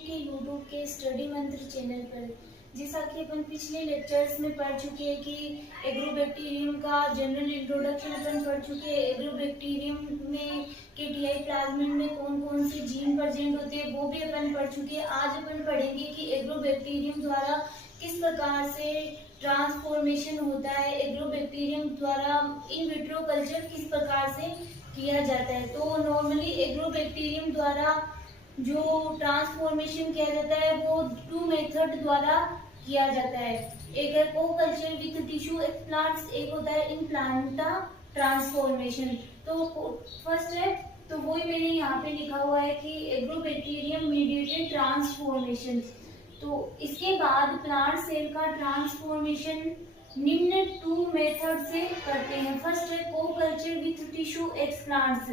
के यूट्यूब के स्टडी मंत्र चैनल पर जैसा कि अपन पिछले लेक्चर्स में पढ़ चुके हैं कि एग्रोबैक्टीरियम का जनरल इंट्रोडक्शन अपन पढ़ चुके हैं। एग्रोबैक्टीरियम में के टीआई प्लाज्मिड में कौन कौन से जीन प्रेजेंट होते हैं वो भी अपन पढ़ चुके हैं। आज अपन पढ़ेंगे कि एग्रोबैक्टीरियम द्वारा किस प्रकार से ट्रांसफॉर्मेशन होता है, एग्रोबैक्टीरियम द्वारा इन विट्रो कल्चर किस प्रकार से किया जाता है। तो नॉर्मली एग्रोबैक्टीरियम द्वारा जो ट्रांसफॉर्मेशन किया जाता है वो 2 मेथड द्वारा किया जाता है। एक है को कल्चर विथ टिश्यू एक्सप्लांट्स, एक होता है इम्प्लांटा ट्रांसफॉर्मेशन। तो फर्स्ट है तो वही मैंने यहाँ पे लिखा हुआ है कि एग्रोबैक्टीरियम मीडिएटेड ट्रांसफॉर्मेशन। तो इसके बाद प्लांट सेल का ट्रांसफॉर्मेशन निम्न 2 मेथड से करते हैं। फर्स्ट है को culture with tissue explants,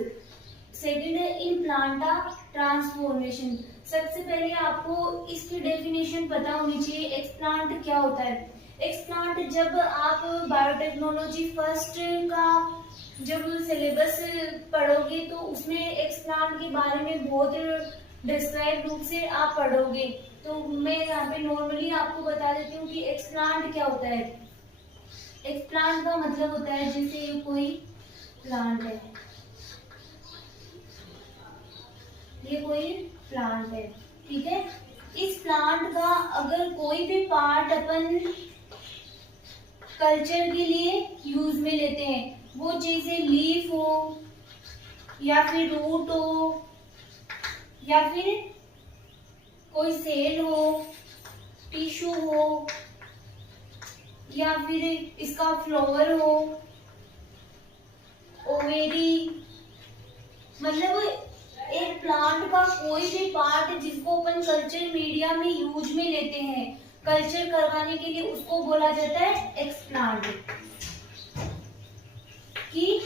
second है इम्प्लांटा ट्रांसफॉर्मेशन। सबसे पहले आपको इसकी डेफिनेशन पता होनी चाहिए, एक्सप्लांट क्या होता है। एक्सप्लांट जब आप बायोटेक्नोलॉजी फर्स्ट का जब सिलेबस पढ़ोगे तो उसमें एक्सप्लांट के बारे में बहुत डिस्क्राइब रूप से आप पढ़ोगे। तो मैं यहाँ पे नॉर्मली आपको बता देती हूँ कि एक्सप्लांट क्या होता है। एक्सप्लांट का मतलब होता है जैसे कोई प्लांट है, ये कोई प्लांट है, ठीक है। इस प्लांट का अगर कोई भी पार्ट अपन कल्चर के लिए यूज में लेते हैं, वो जैसे लीफ हो या फिर रूट हो या फिर कोई सेल हो, टिश्यू हो या फिर इसका फ्लावर हो, ओवेरी, मतलब एक प्लांट का कोई भी पार्ट जिसको अपन कल्चर मीडिया में यूज में लेते हैं कल्चर करवाने के लिए, उसको बोला जाता है एक्सप्लांट। कि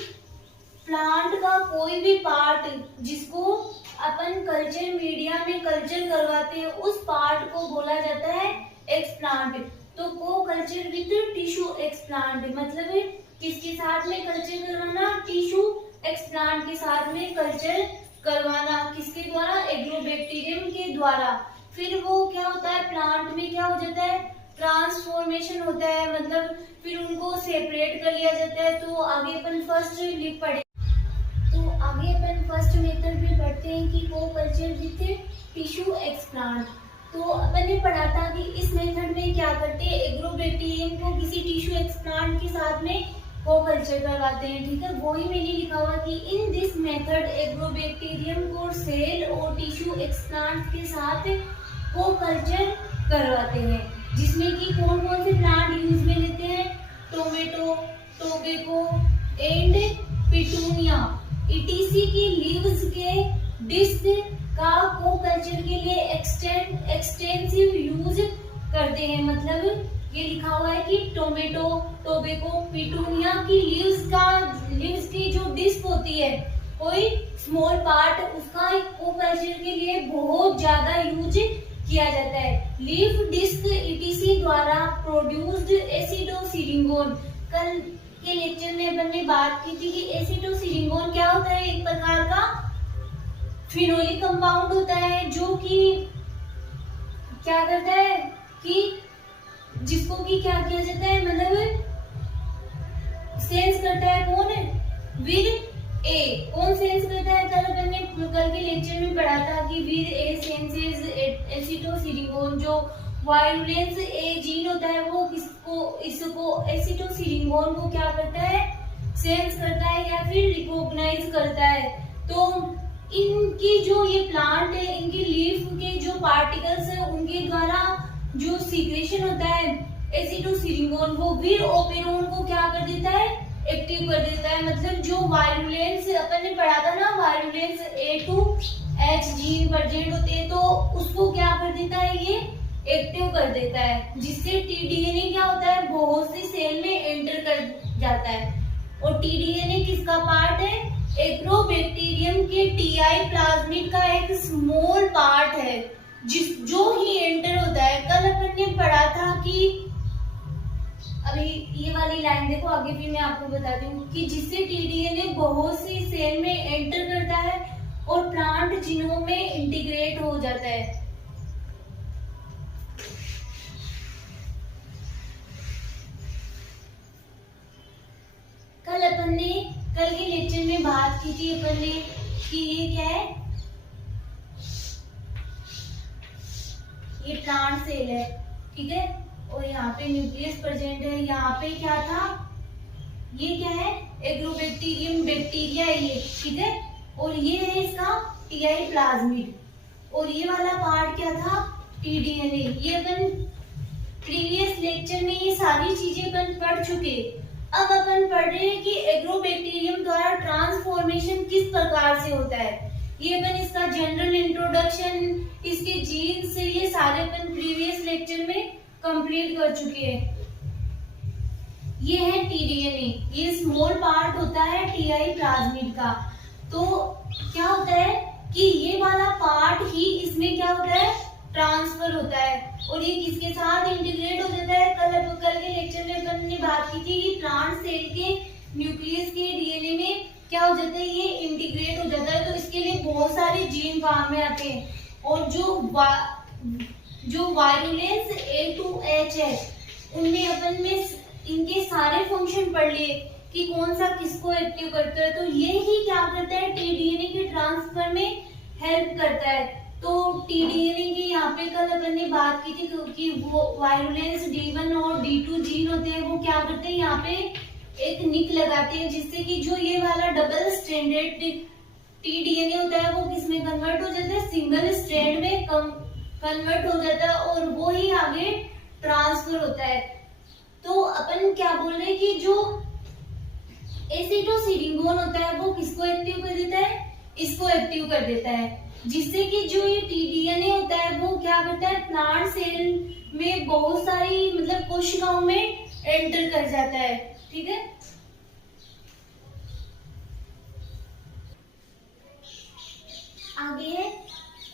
प्लांट का कोई भी पार्ट जिसको अपन कल्चर मीडिया में कल्चर करवाते हैं उस पार्ट को बोला जाता है एक्सप्लांट। तो को कल्चर विद टिश्यू एक्सप्लांट मतलब किसके साथ में कल्चर करवाना, टिश्यू एक्सप्लांट के साथ में कल्चर करवाना, किसके द्वारा, एग्रोबैक्टीरियम के द्वारा। फिर वो क्या होता है, प्लांट में क्या हो जाता है, ट्रांसफॉर्मेशन होता है, मतलब फिर उनको सेपरेट कर लिया जाता है। तो आगे अपन फर्स्ट लिख पढ़े, तो आगे अपन फर्स्ट मेथड में पढ़ते हैं कि को कल्चर विथ टिश्यू एक्सप्लांट। तो अपन ने पढ़ा था कि इस मेथड में क्या करते हैं, एग्रोबैक्टीरियम को किसी टिश्यू एक्सप्लांट के साथ में को कल्चर करवाते हैं, ठीक है। वही मैंने लिखा हुआ कि इन दिस मेथड एग्रोबैक्टीरियम को सेल और टिश्यू एक्सप्लांट के साथ को कल्चर करवाते हैं, जिसमें कि कौन कौन से प्लांट यूज में लेते हैं, tomato, tobacco and petunia, etc की लीव्स के डिस्क का को कल्चर के लिए एक्सटेंसिव यूज करते हैं। मतलब ये लिखा हुआ है कि टोमेटो, टोबैको, पिटूनिया की लीव्स की जो डिस्क होती है, कोई स्मॉल पार्ट, उसका को कल्चर के लिए बहुत ज्यादा यूज किया जाता है। लीफ डिस्क ईटीसी द्वारा प्रोड्यूस्ड एसिडोसिरिंगोन। कल के लेक्चर में अपन ने बात की थी कि एसिडोसिरिंगोन क्या होता है, एक प्रकार का फिनोलिक कंपाउंड होता है जो कि क्या करता है कि जिसको कि क्या किया जाता है, मतलब सेंस करता है कौन है, विद ए। कौन सेंस करता है, कल अपन ने कल के लेक्चर में पढ़ा था कि विद ए सेंसेस एसिटोसिरिंगोन। जो वायलेंस ए जीन होता है वो इसको एसिटोसिरिंगोन को क्या करता है, सेंस करता है या फिर रिकॉग्नाइज करता है। तो इनकी जो ये प्लांट है, इनकी लीफ के जो पार्टिकल्स है उनके द्वारा जो सीक्रेशन होता है एसिटोसिरिंगोन, वो फिर ओपेरोन को क्या कर देता है, एक्टिव कर देता है। मतलब जो वायरुलेंस अपन ने पढ़ा था ना, वायरुलेंस A2H जीन प्रेजेंट होते हैं, तो उसको क्या कर देता है, ये एक्टिव कर देता है, जिससे टीडीएनए क्या होता है, बहुत सी सेल में एंटर कर जाता है। और टीडीएनए किसका पार्ट है, एग्रोबैक्टीरियम के टीआई प्लाज्मिड का एक स्मॉल पार्ट है, जो ही एंटर होता है। कल अपन ने पढ़ा था कि अभी ये वाली लाइन देखो आगे, भी मैं आपको बताती हूँ कि जिससे टीडीएनए बहुत सी सेल में एंटर करता है और प्लांट जीनोम में इंटीग्रेट हो जाता है। बात की थी अपन ने कि ये क्या है, ये प्लांट सेल है, ठीक है, और यहाँ पे न्यूक्लियस प्रेजेंट है। यहाँ पे क्या था, ये क्या है, एग्रोबैक्टीरियम बैक्टीरिया है ये, ठीक है, और ये है इसका टीआई प्लाज्मिड, और ये वाला पार्ट क्या था, टीडीएनए। ये अपन प्रीवियस लेक्चर में ये सारी चीजें अपन पढ़ चुके। अब अपन पढ़ रहे हैं कि एग्रोबैक्टीरियम द्वारा ट्रांसफॉर्मेशन किस प्रकार से होता है। ये अपन इसका जनरल इंट्रोडक्शन, इसके जीन से ये सारे अपन प्रीवियस लेक्चर में कंप्लीट कर चुके हैं। ये है टीडीएनए, ये स्मॉल पार्ट होता है टीआई प्लाज्मिड का। तो क्या होता है कि ये वाला पार्ट ही इसमें क्या होता है, ट्रांसफर होता है, और ये किसके साथ इंटीग्रेट हो जाता है। कल के लेक्चर में अपन ने बात की थी कि प्लांट सेल के न्यूक्लियस के डीएनए में क्या हो जाता है, ये इंटीग्रेट हो जाता है। तो इसके लिए बहुत सारे जीन काम में आते हैं, और जो वायरुलेंस A2H है, उनमें अपन में इनके सारे फंक्शन पढ़ लिए कि कौन सा किसको एक्टिव करता है। तो ये ही क्या करता है, टीडीएनए के ट्रांसफर में हेल्प करता है। तो टीडीएनए की यहाँ पे कल अपन ने बात की थी कि वो वायरुलेंस D1 और D2 जीन होते हैं, वो क्या करते हैं, यहाँ पे एक निक लगाते हैं, जिससे कि जो ये वाला डबल स्ट्रैंडेड टीडीएनए होता है वो किसमें कन्वर्ट हो जाता है, सिंगल स्ट्रैंड में कन्वर्ट हो जाता है, और वो ही आगे ट्रांसफर होता है। तो अपन क्या बोल रहे हैं कि जो एसिटोसिरिंगोन होता है वो किसको एक्टिव कर देता है, इसको एक्टिव कर देता है, जिससे कि जो ये टीडीएनए होता है वो क्या करता है, प्लांट सेल में बहुत सारी मतलब कोशिकाओं में एंटर कर जाता है, ठीक है। आगे है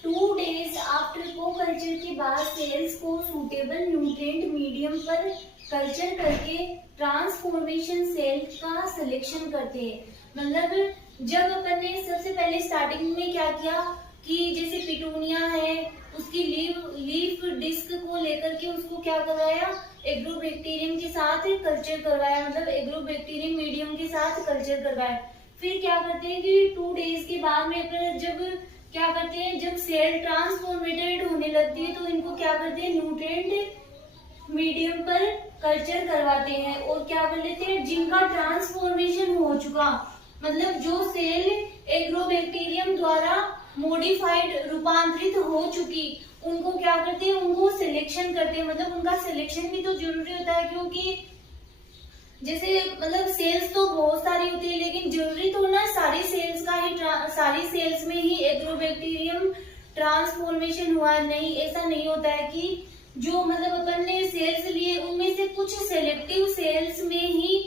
2 days आफ्टर को कल्चर के बाद सेल्स को सूटेबल न्यूट्रिएंट मीडियम पर कल्चर करके ट्रांसफॉर्मेशन सेल का सिलेक्शन करते हैं। मतलब जब अपन ने सबसे पहले स्टार्टिंग में क्या किया कि जैसे पिटूनिया है, उसकी लीफ डिस्क को लेकर के उसको क्या करवाया, एग्रोबैक्टीरियम के साथ कल्चर करवाया, मतलब एग्रोबैक्टीरियम मीडियम के साथ कल्चर करवाया। फिर क्या करते हैं कि 2 days के बाद में अपन जब क्या करते हैं, जब सेल ट्रांसफॉर्मेटेड होने लगती है तो इनको क्या करते हैं, न्यूट्रिएंट मीडियम पर कल्चर करवाते हैं, और क्या कर लेते हैं, जिनका ट्रांसफॉर्मेशन हो चुका, मतलब जो सेल एग्रोबैक्टीरियम द्वारा मॉडिफाइड रूपांतरित हो चुकी, उनको क्या करते हैं, उनको सिलेक्शन करते हैं। मतलब उनका सिलेक्शन भी तो जरूरी होता है, क्योंकि जैसे मतलब सेल्स तो बहुत सारी होती है, लेकिन जरूरी तो ना सारी सेल्स का ही सारी सेल्स में ही एग्रोबैक्टीरियम ट्रांसफॉर्मेशन हुआ, नहीं, ऐसा नहीं होता है कि जो मतलब अपन ने सेल्स लिए उनमें से कुछ सेलेक्टिव सेल्स में ही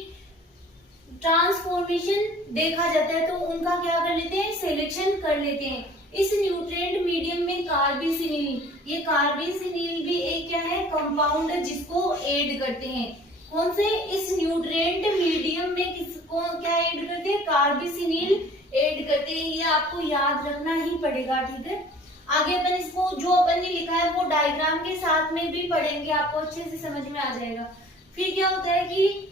ट्रांसफॉर्मेशन देखा जाता है, तो उनका क्या कर लेते हैं, सिलेक्शन कर लेते हैं। इस न्यूट्रिएंट मीडियम में कार्बिसिनिल, ये कार्बिसिनिल भी एक क्या है, कंपाउंड है जिसको ऐड करते हैं। कौन से, इस न्यूट्रिएंट मीडियम में किसको क्या ऐड करते हैं, कार्बिसिनिल ऐड करते हैं। ये आपको याद रखना ही पड़ेगा, ठीक है। आगे अपन इसको जो अपन ने लिखा है वो डायग्राम के साथ में भी पढ़ेंगे, आपको अच्छे से समझ में आ जाएगा। फिर क्या होता है कि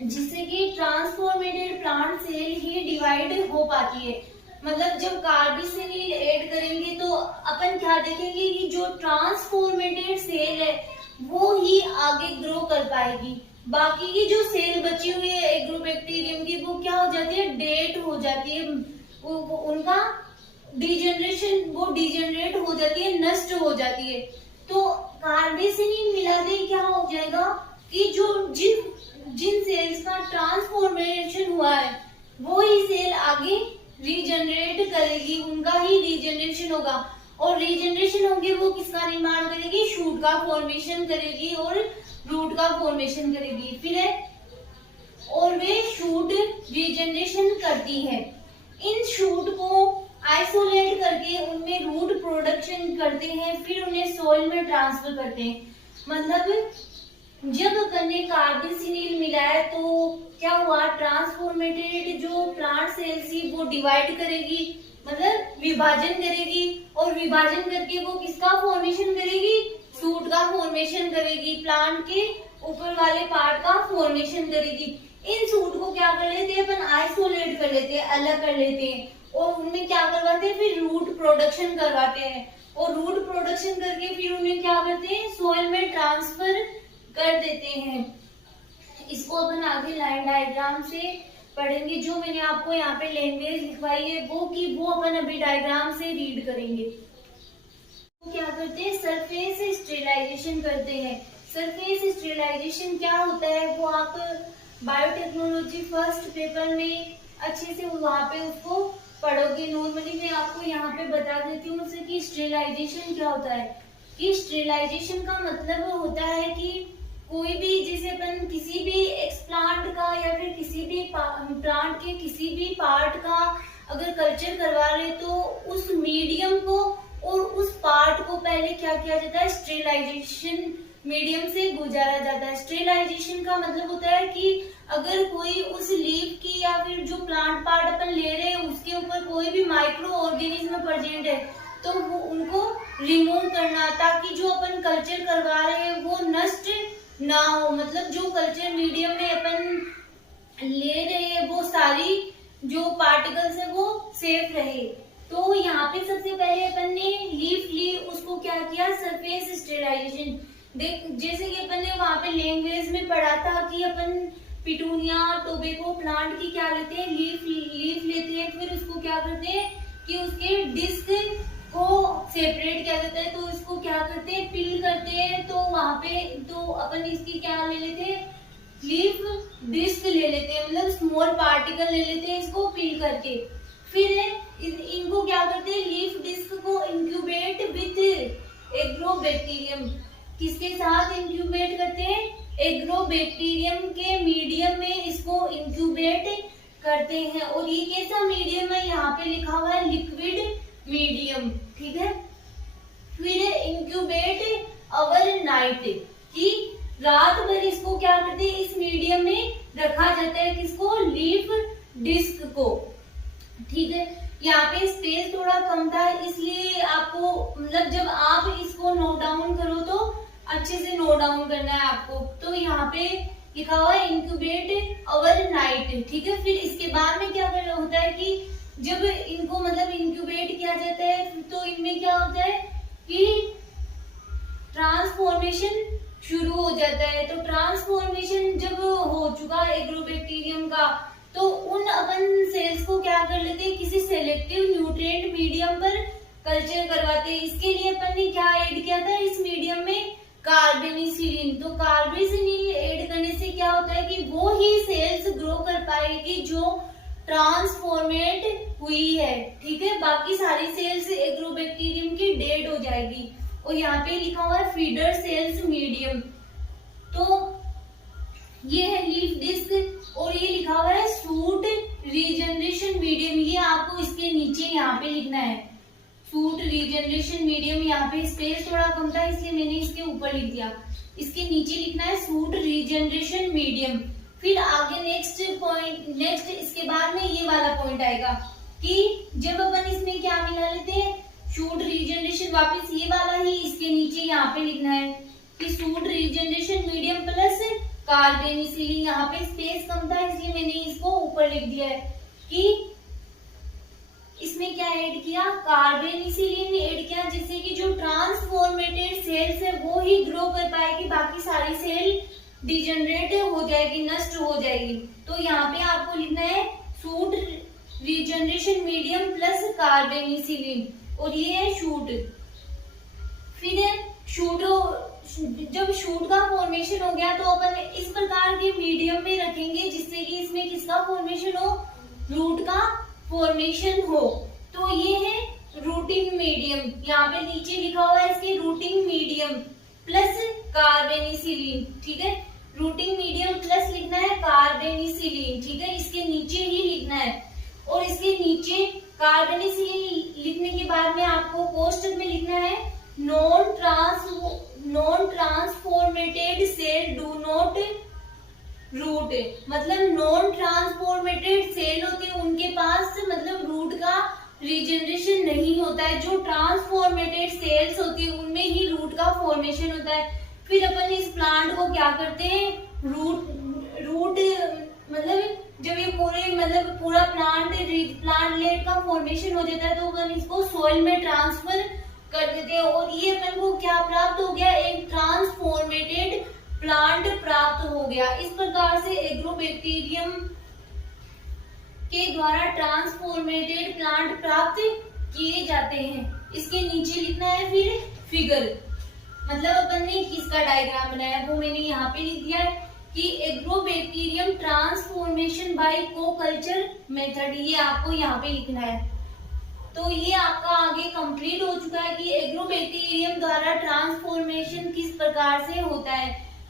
जिससे कि ट्रांसफॉर्मेटेड प्लांट सेल ही डिवाइड हो पाती है। मतलब जब कार्बिसिनिल ऐड करेंगे तो अपन क्या देखेंगे कि जो ट्रांसफॉर्मेटेड सेल है वो ही आगे ग्रो कर पाएगी, बाकी की जो सेल बची हुई है एग्रोबैक्टीरियम की वो क्या हो जाती है, डेड हो जाती है, उनका डिजेनरेशन, वो डिजेनरेट हो जाती है, नष्ट हो जाती है। तो कार्बिसिनिल मिलाते क्या हो जाएगा कि जो जिन सेल्स का ट्रांसफॉर्मेशन हुआ है वो ही सेल आगे रीजनरेट करेगी, उनका ही रीजनरेशन होगा, और रीजनरेशन होगी वो किसका निर्माण करेगी, शूट का फॉर्मेशन करेगी और रूट का फॉर्मेशन करेगी। फिर है, और वे शूट रीजनरेशन करती है, इन शूट को आइसोलेट करके उनमें रूट प्रोडक्शन करते हैं, फिर उन्हें सॉइल में ट्रांसफर करते हैं। मतलब जब अपन ने कार्बिसिनिल मिलाया तो क्या हुआ, ट्रांसफॉर्मेटेड जो प्लांट सेल थी वो डिवाइड करेगी, मतलब विभाजन करेगी, और विभाजन करके वो किसका फॉर्मेशन करेगी, सूट का फॉर्मेशन करेगी, प्लांट के ऊपर वाले पार्ट का फॉर्मेशन करेगी। इन सूट को क्या कर लेते हैं अपन, आइसोलेट कर लेते हैं, अलग कर लेते हैं, और उनमें क्या करवाते हैं, फिर रूट प्रोडक्शन करवाते हैं, और रूट प्रोडक्शन करके फिर उन्हें क्या करते हैं, सोइल में ट्रांसफर कर देते हैं। इसको अपन आगे लाइन डायग्राम से पढ़ेंगे। जो मैंने आपको यहाँ पे लैंग्वेज लिखवाई है वो अपन अभी डायग्राम से रीड करेंगे। तो क्या करते हैं, सरफेस स्टेरिलाइजेशन करते हैं। सरफेस स्टेरिलाइजेशन क्या होता है वो आप बायोटेक्नोलॉजी फर्स्ट पेपर में अच्छे से वहां पे उसको पढ़ोगे। नॉर्मली मैं आपको यहाँ पे बता देती हूँ उससे कि स्टेरिलाइजेशन क्या होता है। कि स्टेरिलाइजेशन का मतलब होता है कि कोई भी, जैसे अपन किसी भी एक्सप्लांट का या फिर किसी भी प्लांट के किसी भी पार्ट का अगर कल्चर करवा रहे तो उस मीडियम को और उस पार्ट को पहले क्या किया जाता है, स्टेरिलाइजेशन मीडियम से गुजारा जाता है। स्टेरिलाइजेशन का मतलब होता है कि अगर कोई उस लीफ की या फिर जो प्लांट पार्ट अपन ले रहे हैं उसके ऊपर कोई भी माइक्रो ऑर्गेनिज्म प्रेजेंट है तो वो उनको रिमूव करना, ताकि जो अपन कल्चर करवा रहे हैं वो नष्ट ना हो। मतलब जो कल्चर मीडियम में अपन ले रहे हैं वो सारी जो पार्टिकल्स है वो सेफ रहे। तो यहाँ पे सबसे पहले अपन ने लीफ ली, उसको क्या किया, सरफेस स्टेरिलाइजेशन। देख जैसे कि अपन ने वहां पे लैंग्वेज में पढ़ा था कि अपन पिटूनिया टोबैको प्लांट की क्या लेते हैं, लीफ लेते हैं, फिर उसको क्या करते हैं कि उसके डिस्क को सेपरेट किया जाता है, तो इसको क्या करते हैं, पिल करते हैं। तो वहां पे तो अपन इसकी क्या ले लेते हैं, लीफ डिस्क ले लेते हैं, मतलब स्मॉल पार्टिकल ले लेते हैं इसको पिल करके। फिर इनको क्या करते हैं, लीफ डिस्क को इंक्यूबेट विथ एग्रोबैक्टीरियम। किसके साथ इंक्यूबेट करते हैं, एग्रोबैक्टीरियम के मीडियम में इसको इंक्यूबेट करते हैं। और ये कैसा मीडियम है, यहाँ पे लिखा हुआ है लिक्विड मीडियम, ठीक है। फिर इंक्यूबेट ओवरनाइट, कि रात भर इसको क्या करते हैं, इस मीडियम में रखा जाता है, किसको, लीफ डिस्क को, ठीक है। यहाँ पे स्पेस थोड़ा कम था इसलिए आपको, मतलब जब आप इसको नोट डाउन करो तो अच्छे से नोट डाउन करना है आपको। तो यहाँ पे लिखा हुआ है इंक्यूबेट ओवरनाइट, ठीक है। फिर इसके बाद में क्या होता है कि जब इनको मतलब इंक्यूबेट किया जाता है तो इनमें क्या होता है कि ट्रांसफॉर्मेशन शुरू हो जाता है। तो ट्रांसफॉर्मेशन जब हो चुका एग्रोबैक्टीरियम का तो उन अपन सेल्स को क्या कर लेते हैं, किसी सेलेक्टिव न्यूट्रिएंट मीडियम पर कल्चर करवाते हैं। इसके लिए अपन ने क्या ऐड किया था इस मीडियम में, कार्बेनिसिलिन। तो कार्बेनिसिलिन ऐड करने से क्या होता है कि वो ही सेल्स ग्रो कर पाएगी जो ट्रांसफॉर्मेट हुई है, ठीक है। बाकी सारी सेल्स एग्रोबैक्टीरियम की डेड हो जाएगी। और यहाँ पे लिखा हुआ है फीडर सेल्स मीडियम, तो ये है लीफ डिस्क। और ये लिखा हुआ है सूट रीजनरेशन मीडियम, ये आपको इसके नीचे यहाँ पे लिखना है, सूट रीजनरेशन मीडियम। यहाँ पे स्पेस थोड़ा कम था इसलिए मैंने इसके ऊपर लिख दिया, इसके नीचे लिखना है सूट रीजनरेशन मीडियम। फिर आगे नेक्स्ट इसके बाद में ये वाला पॉइंट आएगा कि जब अपन इसमें क्या मिला लेते हैं, शूट रीजनरेशन, वापस ये वाला ही इसके नीचे यहाँ पे लिखना है कि suit regeneration medium plus carbenicillin. यहाँ पे स्पेस कम था इसलिए मैंने इसको ऊपर लिख दिया है कि इसमें क्या ऐड किया, कार्बेनिसिलिन ऐड किया, जिससे कि जो ट्रांसफॉर्मेटेड सेल्स है वो ही ग्रो कर पाएगी, बाकी सारी सेल डिजनरेट हो जाएगी, नष्ट हो जाएगी। तो यहाँ पे आपको लिखना है suit regeneration medium plus carbenicillin, और ये है शूट। फिर शूट, जब शूट का फॉर्मेशन हो गया तो अपन इस प्रकार के मीडियम में रखेंगे जिससे कि इसमें किसका फॉर्मेशन हो, रूट का फॉर्मेशन हो। तो ये है रूटिंग मीडियम, यहाँ पे नीचे लिखा हुआ है इसके रूटिंग मीडियम प्लस कार्बेनिसिलिन, ठीक है। रूटिंग मीडियम प्लस लिखना है कार्बेनिसिलिन, ठीक है, इसके नीचे ही लिखना है। और इसके नीचे कार्बेनिसिलिन लिखने के बाद में आपको कोष्टक में लिखना है non transformed cell do not root. मतलब नॉन ट्रांसफॉर्मेटेड सेल होते हैं उनके पास मतलब रूट का रीजनरेशन नहीं होता है, जो ट्रांसफॉर्मेटेड सेल्स होती है उनमें ही रूट का फॉर्मेशन होता है। फिर अपन इस प्लांट को क्या करते हैं, रूट मतलब जब ये पूरा प्लांटलेट का फॉर्मेशन हो जाता है तो अपन इसको सोइल में ट्रांसफर कर देते हैं और ये अपन को क्या प्राप्त हो गया, एक ट्रांसफॉर्मेटेड प्लांट प्राप्त हो गया। इस प्रकार से एग्रोबैक्टीरियम के द्वारा ट्रांसफॉर्मेटेड प्लांट प्राप्त किए जाते हैं। इसके नीचे लिखना है फिर फिगर, मतलब अपन ने किसका डायग्राम बनाया वो मैंने यहाँ पे लिख दिया है कि एग्रोबैक्टीरियम ट्रांसफॉर्मेशन बाय को-कल्चर मेथड, ये आपको यहाँ पे लिखना है। तो ये आपका आगे कंप्लीट हो चुका है कि एग्रोबैक्टीरियम द्वारा ट्रांसफॉर्मेशन किस प्रकार से होता है।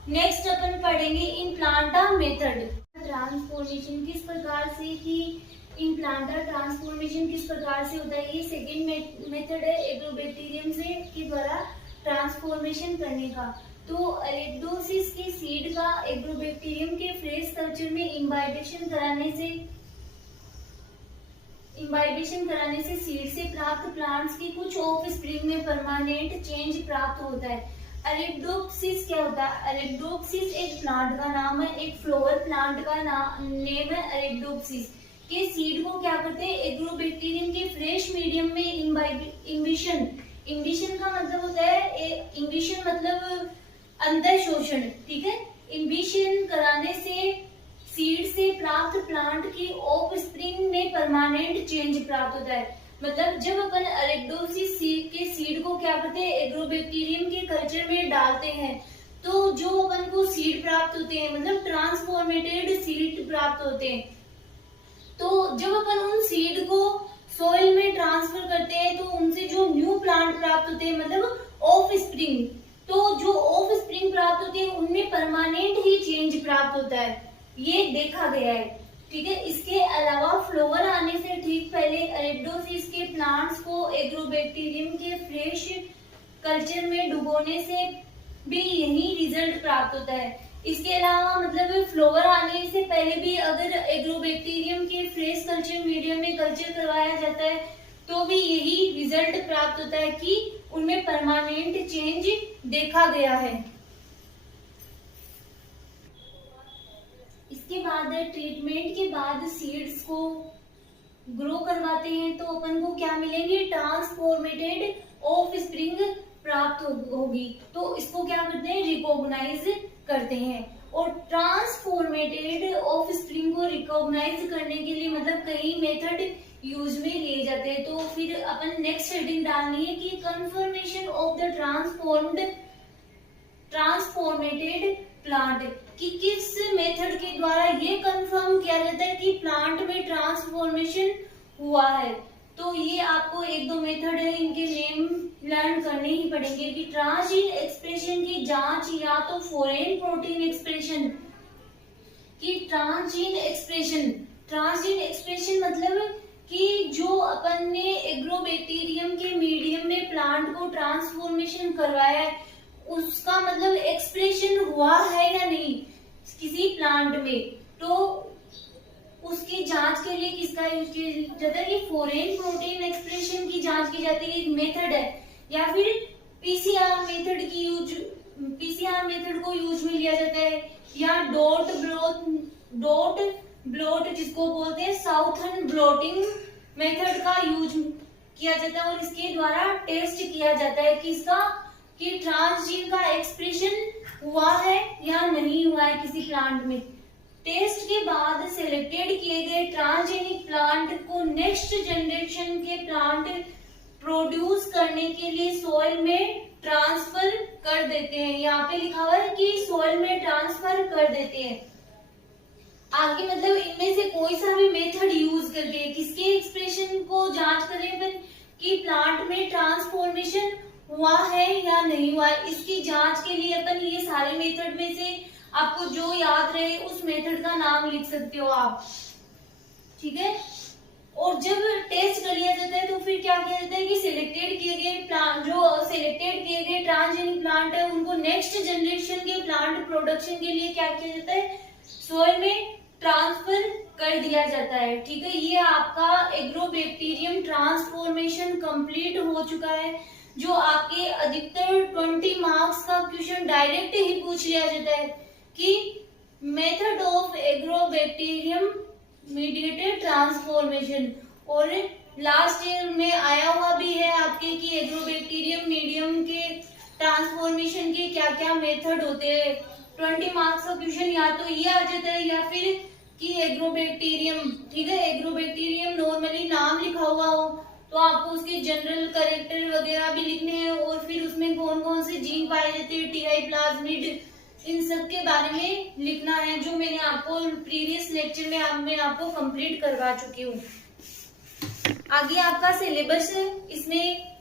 नेक्स्ट अपन पढ़ेंगे इन प्लांटा मेथड, ट्रांसफॉर्मेशन किस प्रकार से, कि इन प्लांटा ट्रांसफॉर्मेशन किस प्रकार से होता है। ये सेकेंड मेथड है एग्रोबैक्टीरियम से के द्वारा ट्रांसफॉर्मेशन करने का। तो अरेबिडोप्सिस के सीड का एग्रोबैक्टीरियम के फ्रेश कल्चर में इम्बाइबेशन कराने से सीड से प्राप्त प्लांट्स की कुछ ऑफ स्प्रिंग में परमानेंट चेंज प्राप्त होता है। अरेबिडोप्सिस क्या होता है, अरेबिडोप्सिस एक प्लांट का नाम है, एक फ्लावर प्लांट का नेम है अरेबिडोप्सिस। के सीड को क्या करते हैं, एग्रोबैक्टीरियम के फ्रेश मीडियम में इम्बिशन का मतलब होता है, इम्बिशन मतलब अंतर शोषण, ठीक है। इम्बिशन कराने से सीड से प्राप्त प्लांट की ऑफ स्प्रिंग में परमानेंट चेंज प्राप्त होता है। मतलब जब अपन अरेबिडोप्सिस के सीड को क्या करते हैं, एग्रोबैक्टीरियम के कल्चर में डालते हैं तो जो अपन को सीड प्राप्त होते हैं, मतलब ट्रांसफॉर्मेटेड सीड प्राप्त होते हैं। तो जब अपन उन सीड को सोइल में ट्रांसफर करते हैं तो उनसे जो न्यू प्लांट प्राप्त होते हैं, मतलब ऑफ स्प्रिंग, तो जो ऑफ स्प्रिंग प्राप्त होती है उनमें परमानेंट ही चेंज प्राप्त होता है, ये देखा गया है, ठीक है। इसके अलावा फ्लावर आने से ठीक पहले अरेबिडोप्सिस के प्लांट्स को एग्रोबैक्टीरियम के फ्रेश कल्चर में डुबोने से भी यही रिजल्ट प्राप्त होता है। इसके अलावा मतलब फ्लावर आने से पहले भी अगर एग्रोबैक्टीरियम के फ्रेश कल्चर मीडियम में कल्चर करवाया जाता है तो भी यही रिजल्ट प्राप्त होता है कि उनमें परमानेंट चेंज देखा गया है। इसके बाद ट्रीटमेंट के बाद सीड्स को ग्रो करवाते हैं तो अपन को क्या मिलेंगे, ट्रांसफॉर्मेटेड ऑफ स्प्रिंग प्राप्त होगी। तो इसको क्या करते हैं, रिकॉग्नाइज करते हैं। और ट्रांसफॉर्मेटेड ऑफ स्प्रिंग को रिकॉग्नाइज करने के लिए मतलब कई मेथड यूज में लिए जाते हैं। तो फिर अपन नेक्स्ट हेडिंग डालनी है कि कंफर्मेशन ऑफ द ट्रांसफॉर्मेटेड प्लांट, कि किस मेथड के द्वारा ये कंफर्म किया जाता है कि प्लांट में ट्रांसफॉर्मेशन हुआ है। तो ये आपको एक दो मेथड है, इनके नेम लर्न करने ही पड़ेंगे कि ट्रांसजीन एक्सप्रेशन की जांच या तो फॉरेन प्रोटीन एक्सप्रेशन की ट्रांसजीन एक्सप्रेशन मतलब कि जो अपन ने एग्रोबैक्टीरियम के मीडियम में प्लांट को ट्रांसफॉर्मेशन करवाया है उसका मतलब एक्सप्रेशन हुआ है या नहीं किसी प्लांट में, तो उसकी जांच के लिए किसका यूज किया जाता है, ये फॉरेन प्रोटीन एक्सप्रेशन की जांच की जाती है, एक मेथड है। या फिर पीसीआर मेथड को यूज में लिया जाता है, या डॉट ब्लॉट जिसको बोलते हैं साउथर्न ब्लॉटिंग मेथड का यूज किया जाता है और इसके द्वारा टेस्ट किया जाता है किसका, कि ट्रांसजीन का एक्सप्रेशन हुआ है या नहीं हुआ है किसी प्लांट में। टेस्ट के बाद सिलेक्टेड किए गए ट्रांसजेनिक प्लांट को नेक्स्ट जनरेशन के प्लांट प्रोड्यूस करने के लिए सॉइल में ट्रांसफर कर देते हैं। यहाँ पे लिखा हुआ है कि सॉइल में ट्रांसफर कर देते हैं। आगे मतलब इनमें से कोई सा भी मेथड यूज करके किसके एक्सप्रेशन को जांच करें अपन कि प्लांट में ट्रांसफॉर्मेशन हुआ है या नहीं हुआ है, इसकी जांच के लिए अपन ये सारे मेथड में से आपको जो याद रहे उस मेथड का नाम लिख सकते हो आप, ठीक है। और जब टेस्ट कर लिया जाता है तो फिर क्या किया जाता है कि सिलेक्टेड किए गए प्लांट, जो सिलेक्टेड किए गए ट्रांसजेनिक प्लांट है उनको नेक्स्ट जनरेशन के प्लांट प्रोडक्शन के लिए क्या किया जाता है, सॉइल में ट्रांसफर कर दिया जाता है, ठीक है। ये आपका एग्रोबैक्टीरियम ट्रांसफॉर्मेशन कंप्लीट हो चुका है, जो आपके अधिकतर 20 मार्क्स का क्वेश्चन डायरेक्ट ही पूछ लिया जाता है कि method of agrobacterium mediated transformation. और लास्ट ईयर में आया हुआ भी है आपके कि एग्रोबैक्टीरियम मीडियम के ट्रांसफॉर्मेशन के क्या क्या मेथड होते हैं। 20 मार्क्स का क्वेश्चन या तो ये आ जाता है या फिर कि एग्रोबैक्टीरियम, ठीक है, एग्रोबैक्टीरियम नॉर्मली नाम लिखा हुआ हो तो आपको उसके जनरल कैरेक्टर वगैरह भी लिखने हैं और फिर उसमें कौन कौन से जीन पाए जाते हैं, टीआई प्लाज्मिड, इन सब के बारे में लिखना है, जो मैंने आपको प्रीवियस लेक्चर में मैं आपको कंप्लीट करवा चुकी हूँ। आगे आपका सिलेबस, इसमें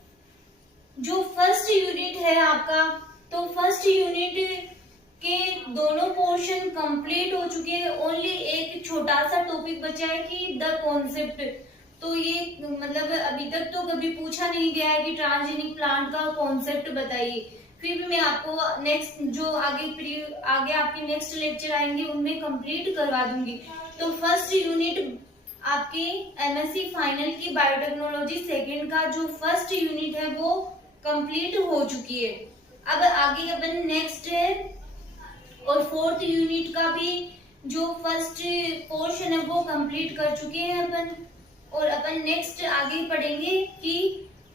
जो फर्स्ट यूनिट है आपका, तो फर्स्ट यूनिट के दोनों पोर्शन कंप्लीट हो चुके हैं। ओनली एक छोटा सा टॉपिक बचा है कि द कॉन्सेप्ट। तो ये मतलब अभी तक तो कभी पूछा नहीं गया है कि ट्रांसजेनिक प्लांट का कॉन्सेप्ट बताइए। फिर भी मैं आपको नेक्स्ट जो आगे आपके नेक्स्ट लेक्चर आएंगे उनमें कंप्लीट करवा दूंगी। तो फर्स्ट यूनिट आपके एमएससी फाइनल की बायोटेक्नोलॉजी सेकंड का जो फर्स्ट यूनिट है वो कंप्लीट हो चुकी है। अब आगे अपन नेक्स्ट है और फोर्थ यूनिट का भी जो फर्स्ट पोर्शन है वो कंप्लीट कर चुके हैं अपन। और अपन नेक्स्ट आगे पढ़ेंगे कि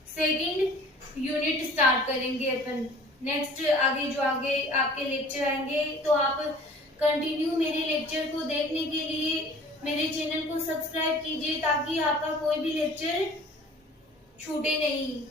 सेकंड यूनिट स्टार्ट करेंगे अपन नेक्स्ट। आगे आपके लेक्चर आएंगे तो आप कंटिन्यू मेरे लेक्चर को देखने के लिए मेरे चैनल को सब्सक्राइब कीजिए ताकि आपका कोई भी लेक्चर छूटे नहीं।